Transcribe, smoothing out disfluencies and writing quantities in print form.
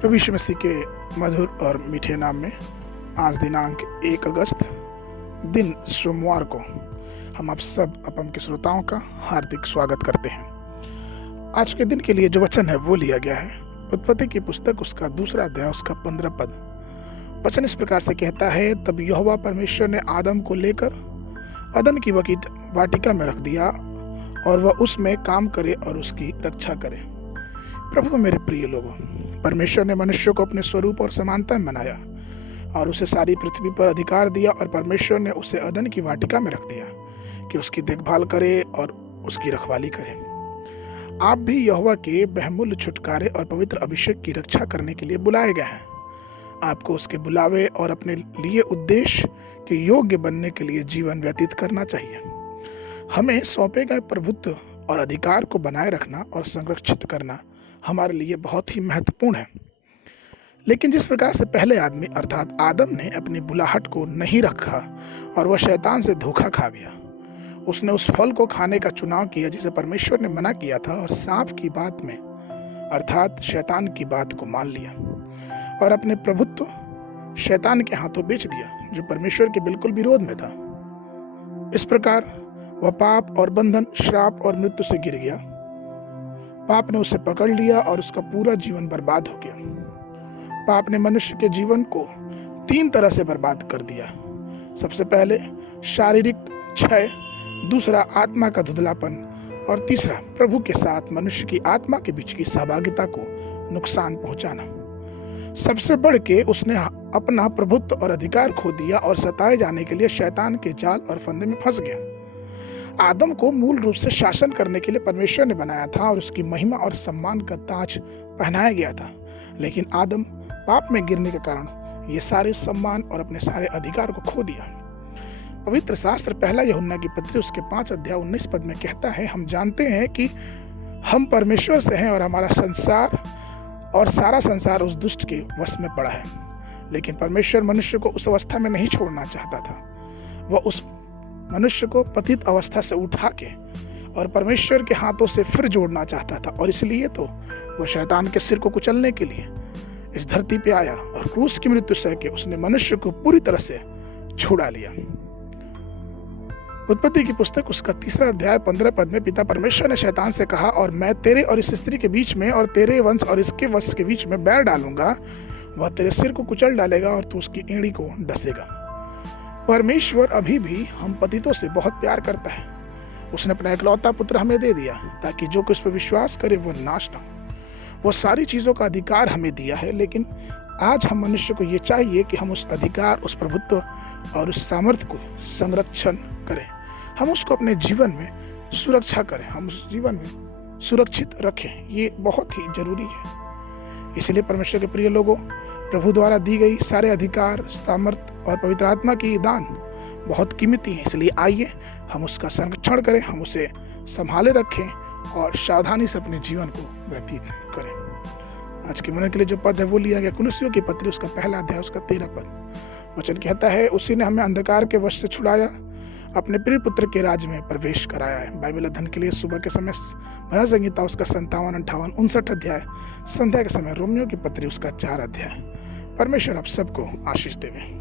प्रभु यीशु मसीह के मधुर और मीठे नाम में आज दिनांक 1 अगस्त दिन सोमवार को हम आप सब अपम के श्रोताओं का हार्दिक स्वागत करते हैं। आज के दिन के लिए जो वचन है वो लिया गया है उत्पत्ति की पुस्तक उसका 2 अध्याय उसका 15 पद। वचन इस प्रकार से कहता है, तब यहोवा परमेश्वर ने आदम को लेकर अदन की वाटिका में रख दिया और वह उसमें काम करे और उसकी रक्षा करे। प्रभु मेरे प्रिय लोगों, परमेश्वर ने मनुष्य को अपने स्वरूप और समानता में बनाया और उसे सारी पृथ्वी पर अधिकार दिया और परमेश्वर ने उसे अदन की वाटिका में रख दिया कि उसकी देखभाल करे और उसकी रखवाली करे। आप भी यहोवा के बहुमूल्य छुटकारे और पवित्र अभिषेक की रक्षा करने के लिए बुलाए गए हैं। आपको उसके बुलावे और अपने लिए उद्देश्य के योग्य बनने के लिए जीवन व्यतीत करना चाहिए। हमें सौंपे गए प्रभुत्व और अधिकार को बनाए रखना और संरक्षित करना हमारे लिए बहुत ही महत्वपूर्ण है। लेकिन जिस प्रकार से पहले आदमी अर्थात आदम ने अपनी बुलाहट को नहीं रखा और वह शैतान से धोखा खा गया, उसने उस फल को खाने का चुनाव किया जिसे परमेश्वर ने मना किया था और सांप की बात में अर्थात शैतान की बात को मान लिया और अपने प्रभुत्व शैतान के हाथों बेच दिया जो परमेश्वर के बिल्कुल विरोध में था। इस प्रकार वह पाप और बंधन, श्राप और मृत्यु से गिर गया। पाप ने उसे पकड़ लिया और उसका पूरा जीवन बर्बाद हो गया। पाप ने मनुष्य के जीवन को 3 तरह से बर्बाद कर दिया। सबसे पहले शारीरिक क्षय, दूसरा आत्मा का धुंधलापन और तीसरा प्रभु के साथ मनुष्य की आत्मा के बीच की सहभागिता को नुकसान पहुंचाना। सबसे बढ़ के उसने अपना प्रभुत्व और अधिकार खो दिया और सताए जाने के लिए शैतान के जाल और फंदे में फंस गया। आदम को मूल रूप से शासन करने के लिए परमेश्वर ने बनाया था और उसकी महिमा और सम्मान का ताज पहनाया गया था। लेकिन आदम पाप में गिरने के कारण ये सारे सम्मान और अपने सारे अधिकार को खो दिया। पवित्र शास्त्र पहला यूहन्ना की पत्री उसके 5 अध्याय 19 पद में कहता है, हम जानते हैं कि हम परमेश्वर से हैं और हमारा संसार और सारा संसार उस दुष्ट के वश में पड़ा है। लेकिन परमेश्वर मनुष्य को उस अवस्था में नहीं छोड़ना चाहता था। वह उस मनुष्य को पतित अवस्था से उठा के और परमेश्वर के हाथों से फिर जोड़ना चाहता था और इसलिए तो वह शैतान के सिर को कुचलने के लिए इस धरती पे आया और क्रूस की मृत्यु सह के उसने मनुष्य को पूरी तरह से छुड़ा लिया। उत्पत्ति की पुस्तक उसका 3 अध्याय 15 पद में पिता परमेश्वर ने शैतान से कहा, और मैं तेरे और इस स्त्री के बीच में और तेरे वंश और इसके वंश के बीच में बैर डालूंगा, वह तेरे सिर को कुचल डालेगा और तू उसकी एड़ी को डसेगा। परमेश्वर अभी भी हम पतितों से बहुत प्यार करता है। उसने अपना इकलौता पुत्र हमें दे दिया ताकि जो कुछ पर विश्वास करे वो नाश ना हो। वो सारी चीजों का अधिकार हमें दिया है, लेकिन आज हम मनुष्य को ये चाहिए कि हम उस अधिकार, उस प्रभुत्व और उस सामर्थ्य को संरक्षण करें। हम उसको अपने जीवन में सुरक्षा करें, हम उस जीवन में सुरक्षित रखें। ये बहुत ही जरूरी है। इसलिए परमेश्वर के प्रिय लोगों, प्रभु द्वारा दी गई सारे अधिकार, सामर्थ्य और पवित्र आत्मा की दान बहुत कीमती है। इसलिए आइए हम उसका संरक्षण करें, हम उसे संभाले रखें और सावधानी से अपने जीवन को व्यतीत करें। आज के मन के लिए जो पद है वो लिया गया कुलुस्सियों की पत्री उसका 1 अध्याय उसका 13 पद। वचन कहता है, उसी ने हमें अंधकार के वश से छुड़ाया, अपने प्रिय पुत्र के राज्य में प्रवेश कराया है। बाइबल अध्ययन के लिए सुबह के समय भजन संहिता उसका 57, 58, 59 अध्याय, संध्या के समय रोमियो की पत्री उसका 4 अध्याय। परमेश्वर आप सबको आशीष देवे।